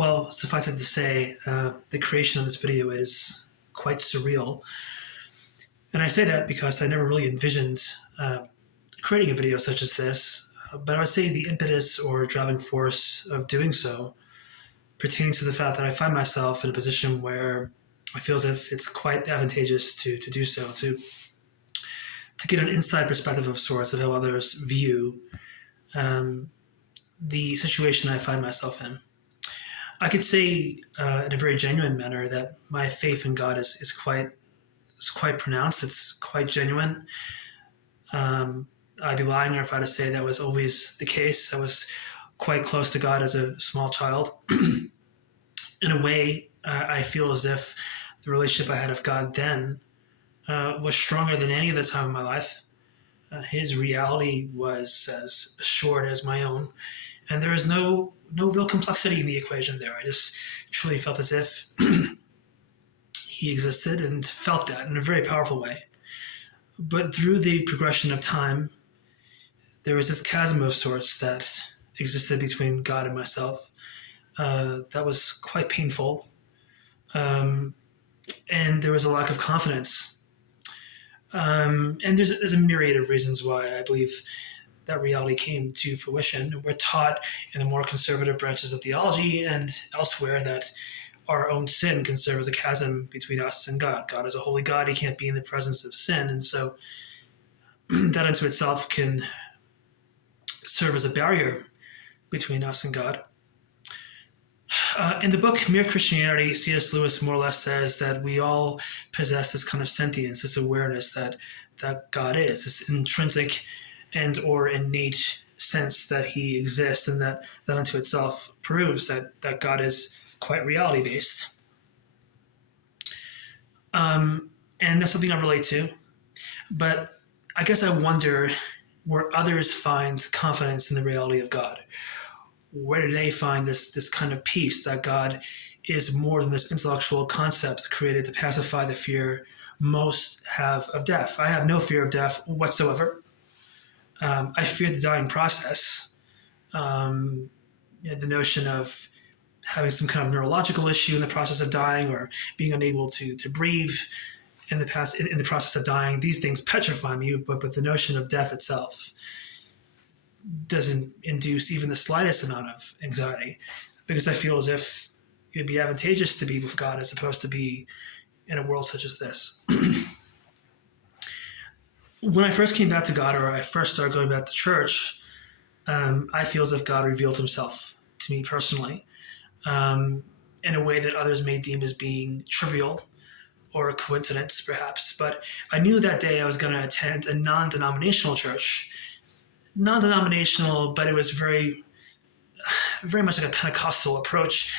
Well, suffice it to say, the creation of this video is quite surreal. And I say that because I never really envisioned creating a video such as this. But I would say the impetus or driving force of doing so pertains to the fact that I find myself in a position where I feel as if it's quite advantageous to do so, to get an inside perspective of sorts of how others view um, the situation I find myself in. I could say in a very genuine manner that my faith in God is quite pronounced. It's quite genuine. I'd be lying if I were to say that was always the case. I was quite close to God as a small child. In a way, I feel as if the relationship I had with God then was stronger than any other time in my life. His reality was as assured as my own, and there was no real complexity in the equation there. I just truly felt as if he existed and felt that in a very powerful way. But through the progression of time, there was this chasm of sorts that existed between God and myself that was quite painful. And there was a lack of confidence. And there's a myriad of reasons why I believe that reality came to fruition. We're taught in the more conservative branches of theology and elsewhere that our own sin can serve as a chasm between us and God. God is a holy God. He can't be in the presence of sin. And so that unto itself can serve as a barrier between us and God. In the book Mere Christianity, C.S. Lewis more or less says that we all possess this kind of sentience, this awareness that God is, this intrinsic and or innate sense that he exists, and that unto itself proves that God is quite reality-based. And that's something I relate to. But I guess I wonder where others find confidence in the reality of God. Where do they find this kind of peace that God is more than this intellectual concept created to pacify the fear most have of death? I have no fear of death whatsoever. I fear the dying process. The notion of having some kind of neurological issue in the process of dying, or being unable to breathe in the process of dying, these things petrify me, but the notion of death itself doesn't induce even the slightest amount of anxiety, because I feel as if it'd be advantageous to be with God as opposed to be in a world such as this. When I first came back to God, or I first started going back to church, I feel as if God revealed himself to me personally in a way that others may deem as being trivial or a coincidence, perhaps. But I knew that day I was going to attend a non-denominational church. Non-denominational, but it was very much like a Pentecostal approach,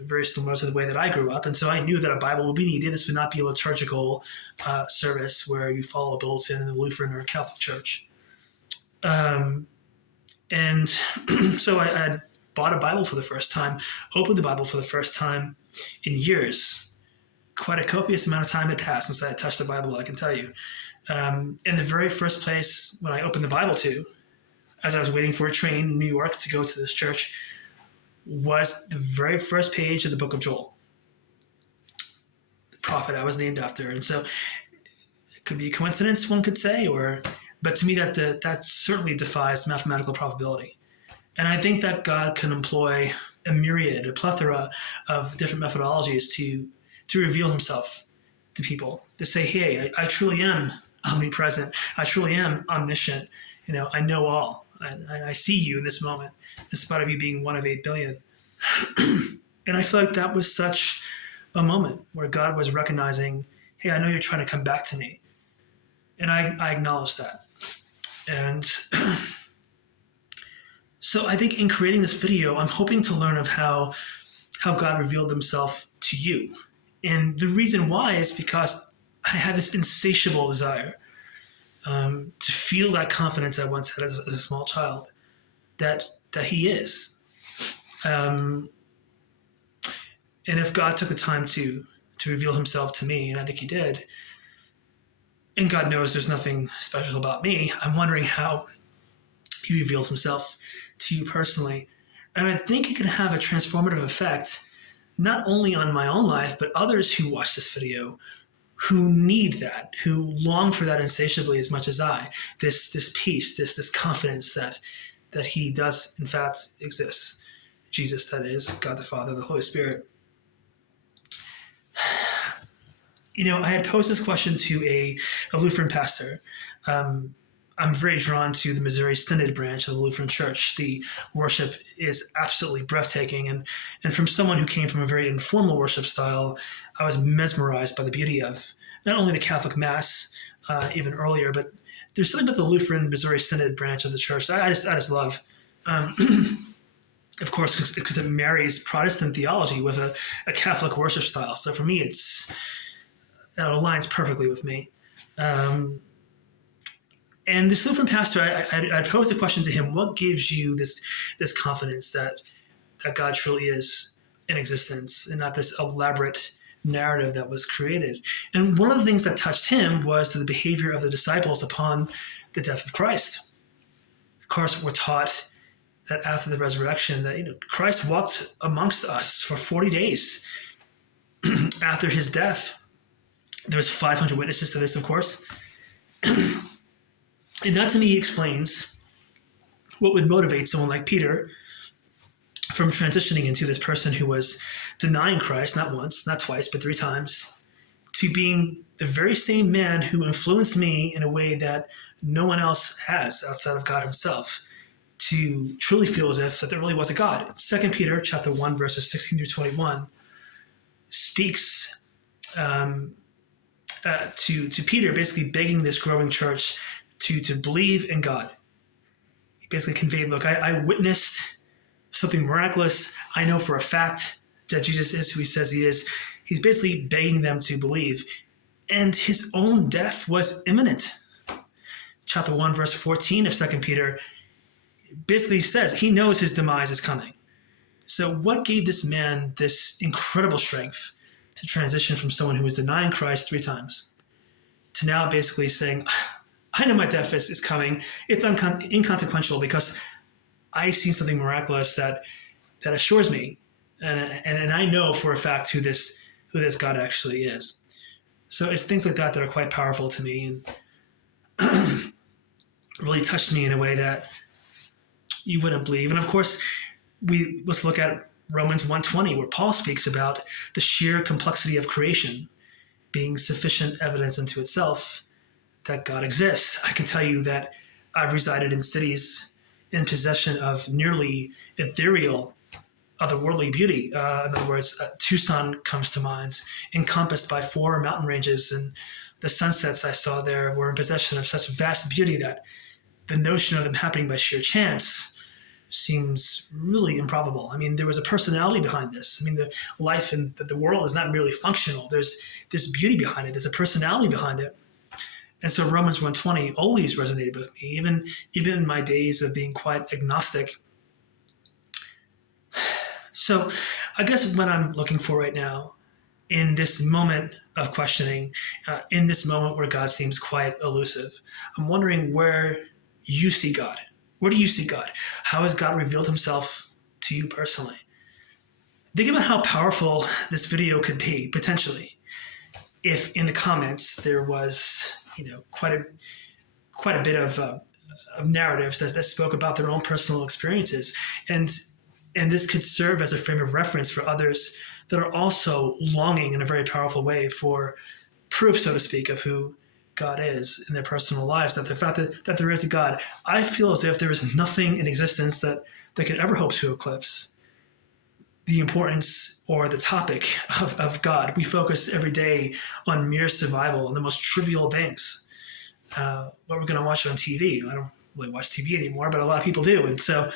very similar to the way that I grew up. And so I knew that a Bible would be needed. This would not be a liturgical service where you follow a bulletin in the Lutheran or a Catholic church. And so I bought a Bible for the first time, opened the Bible for the first time in years. Quite a copious amount of time had passed since I had touched the Bible, I can tell you. And the very first place when I opened the Bible to, as I was waiting for a train in New York to go to this church, was the very first page of the book of Joel, the prophet I was named after. And so it could be a coincidence, one could say, but to me that certainly defies mathematical probability. And I think that God can employ a plethora of different methodologies to reveal himself to people, to say, hey, I truly am omnipresent. I truly am omniscient. I know all. I see you in this moment, in spite of you being one of 8 billion. And I feel like that was such a moment where God was recognizing, hey, I know you're trying to come back to me. And I acknowledge that. And so I think in creating this video, I'm hoping to learn of how God revealed himself to you. And the reason why is because I have this insatiable desire to feel that confidence I once had as a small child, that he is. And if God took the time to reveal himself to me, and I think he did, and God knows there's nothing special about me, I'm wondering how he revealed himself to you personally. And I think it can have a transformative effect, not only on my own life, but others who watch this video who need that, who long for that insatiably as much as I. This peace, this confidence that he does in fact exist. Jesus, that is, God the Father, the Holy Spirit. I had posed this question to a Lutheran pastor. I'm very drawn to the Missouri Synod branch of the Lutheran Church. The worship is absolutely breathtaking. And from someone who came from a very informal worship style, I was mesmerized by the beauty of not only the Catholic Mass, even earlier, but there's something about the Lutheran Missouri Synod branch of the church I just love. Of course, because it marries Protestant theology with a Catholic worship style. So for me, it aligns perfectly with me. And this Lutheran pastor, I posed a question to him: what gives you this confidence that God truly is in existence and not this elaborate narrative that was created? And one of the things that touched him was the behavior of the disciples upon the death of Christ. Of course, we're taught that after the resurrection, that Christ walked amongst us for 40 days after his death. There's 500 witnesses to this, of course. And that to me explains what would motivate someone like Peter from transitioning into this person who was denying Christ, not once, not twice, but 3 times, to being the very same man who influenced me in a way that no one else has outside of God himself, to truly feel as if that there really was a God. 2 Peter chapter 1, verses 16 through 21 speaks to Peter, basically begging this growing church to believe in God. He basically conveyed, look, I witnessed something miraculous. I know for a fact that Jesus is who he says he is. He's basically begging them to believe. And his own death was imminent. Chapter 1, verse 14 of 2 Peter basically says he knows his demise is coming. So what gave this man this incredible strength to transition from someone who was denying Christ 3 times to now basically saying, I know my death is coming. It's inconsequential because I've seen something miraculous that assures me, and I know for a fact who this God actually is. So it's things like that are quite powerful to me and really touched me in a way that you wouldn't believe. And of course, let's look at Romans 1:20, where Paul speaks about the sheer complexity of creation being sufficient evidence unto itself that God exists. I can tell you that I've resided in cities in possession of nearly ethereal, otherworldly beauty. In other words, Tucson comes to mind, encompassed by 4 mountain ranges, and the sunsets I saw there were in possession of such vast beauty that the notion of them happening by sheer chance seems really improbable. I mean, there was a personality behind this. I mean, the life in the world is not merely functional. There's this beauty behind it. There's a personality behind it. And so Romans 1:20 always resonated with me, even in my days of being quite agnostic. So I guess what I'm looking for right now in this moment of questioning, in this moment where God seems quite elusive, I'm wondering where you see God. Where do you see God? How has God revealed himself to you personally? Think about how powerful this video could be, potentially, if in the comments there was, quite a bit of narratives that spoke about their own personal experiences, and this could serve as a frame of reference for others that are also longing in a very powerful way for proof, so to speak, of who God is in their personal lives, that the fact that there is a God. I feel as if there is nothing in existence that could ever hope to eclipse the importance or the topic of God. We focus every day on mere survival and the most trivial things. What we're going to watch on TV. I don't really watch TV anymore, but a lot of people do. And so,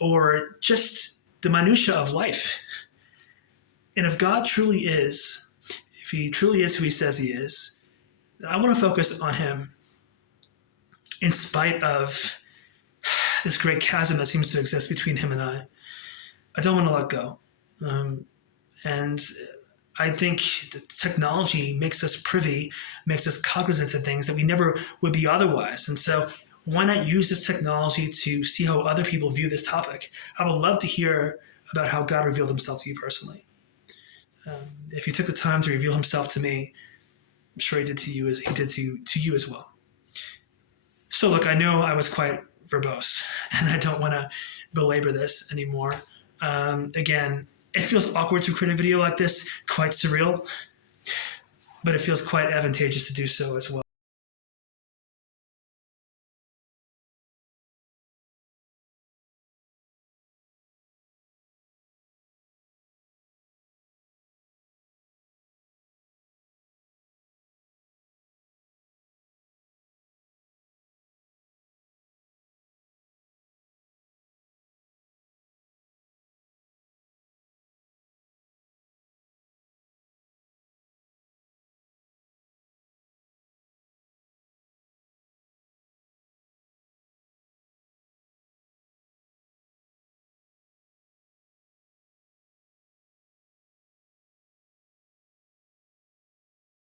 or just the minutia of life. And if God truly is, if he truly is who he says he is, then I want to focus on him in spite of this great chasm that seems to exist between him and I. I don't want to let go. And I think that technology makes us privy, makes us cognizant of things that we never would be otherwise. And so why not use this technology to see how other people view this topic? I would love to hear about how God revealed himself to you personally. If he took the time to reveal himself to me, I'm sure he did to you as he did to you as well. So look, I know I was quite verbose, and I don't want to belabor this anymore. Again, it feels awkward to create a video like this, quite surreal, but it feels quite advantageous to do so as well.